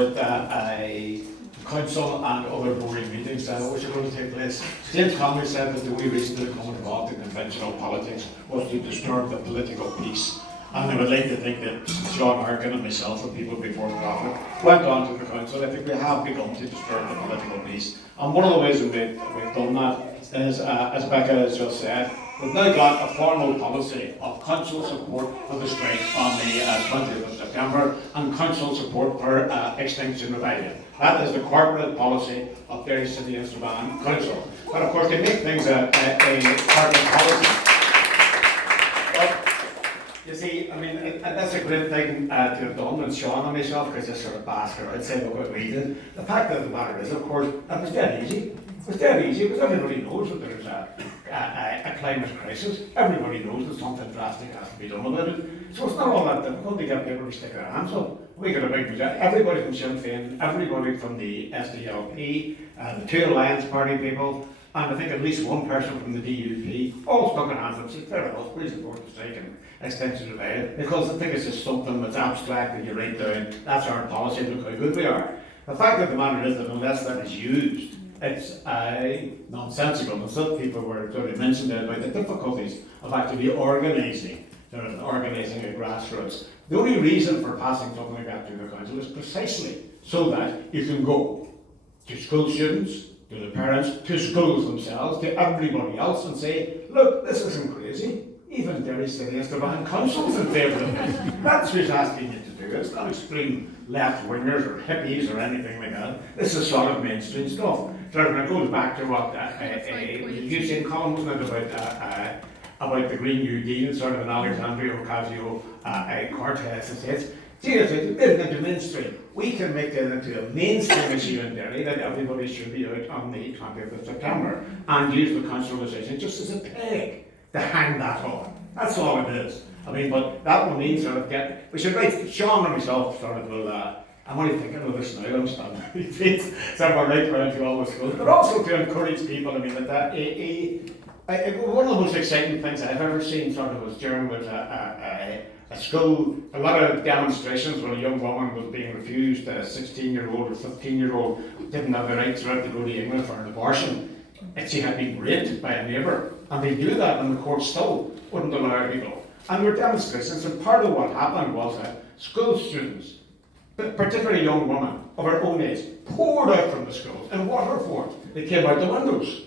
about a council and other boring meetings which are going to take place. James Conway said that the only reason to become involved in conventional politics was to disturb the political peace. And I would like to think that Sean Harkin and myself and people before profit went on to the council. I think we have begun to disturb the political peace. And one of the ways that we've done that is, as Becca has just said, we've now got a formal policy of council support for the strike on the 20th of September and council support for Extinction Rebellion. That is the corporate policy of Derry City and Strabane Council. But of course, they make things a corporate policy. You see, I mean, that's a great thing to have done with Sean and myself, because just sort of bask around, say what we did. The fact of the matter is, of course, it was dead easy. It was dead easy because everybody knows that there's a climate crisis. Everybody knows that something drastic has to be done about it. So it's not all that difficult to get people to stick their hands up. We got a big project. Everybody from Sinn Féin, everybody from the SDLP, the two Alliance Party people, and I think at least one person from the DUP, all stuck their hands up and said, fair enough, please support the strike and Extinction Rebellion, because I think it's just something that's abstract that you write down, that's our policy, look how good we are. The fact of the matter is that unless that is used, it's nonsensical. And some people were sort of mentioned about the difficulties of actually organising a grassroots. The only reason for passing something like that through the council is precisely so that you can go to school students, to the parents, to schools themselves, to everybody else and say, look, this isn't crazy. Even Derry City and Strabane Council's in favour of this. That's who's asking you to do it. It's not extreme left-wingers or hippies or anything like that. This is sort of mainstream stuff. So it goes back to what you said, Colin, wasn't it, about the Green New Deal, sort of an Alexandria Ocasio-Cortez says, see, if it's built into mainstream, we can make it into a mainstream issue in Derry that everybody should be out on the 20th of September and use the councilization just as a peg to hang that on. That's all it is. I mean, but that will mean sort of we should write, Sean and myself sort of will, I'm only thinking of this now, I'm standing on my feet, so I'm right around to all the schools, but also to encourage people, I mean, one of the most exciting things I've ever seen sort of was during a school, a lot of demonstrations when a young woman was being refused, a 16-year-old or 15-year-old didn't have the right to go to England for an abortion, and she had been raped by a neighbour. And they do that, and the court still wouldn't allow her to go. And there were demonstrations, and part of what happened was that school students, particularly young women of her own age, poured out from the schools in water forts. They came out the windows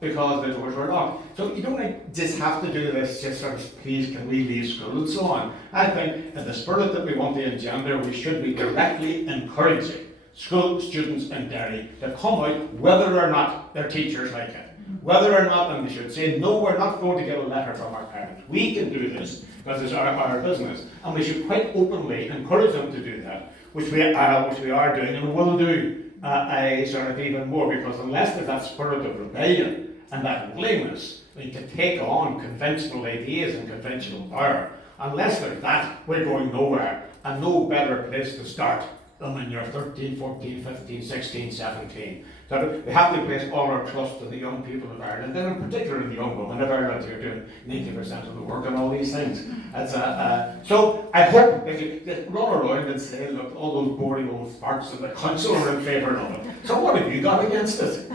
because the doors were locked. So you don't just have to do this, just sort of, please, can we leave school and so on. I think in the spirit that we want to engender, we should be directly encouraging school students in Derry to come out whether or not their teachers like it. Whether or not, and they should say, no, we're not going to get a letter from our parents. We can do this because it's our business. And we should quite openly encourage them to do that, which we are doing and will do sort of even more, because unless there's that spirit of rebellion and that willingness to take on conventional ideas and conventional power, unless there's that, we're going nowhere, and no better place to start than when you're 13, 14, 15, 16, 17. So we have to place all our trust in the young people of Ireland, and in particular in the young women of Ireland who are doing 90% of the work and all these things. So I hope if you just run around and say, look, all those boring old farts in the council are in favour of it. So what have you got against it?